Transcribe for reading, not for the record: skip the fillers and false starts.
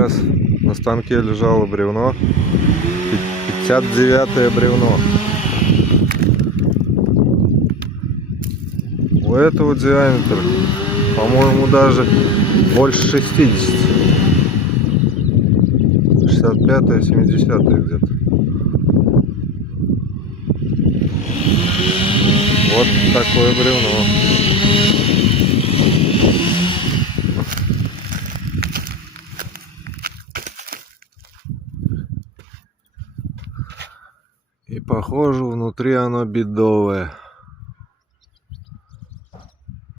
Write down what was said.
сейчас на станке лежало бревно, 59-е бревно. У этого диаметр, по-моему, даже больше 60. 65-е, 70-е где-то. Вот такое бревно. И похоже, внутри оно бедовое.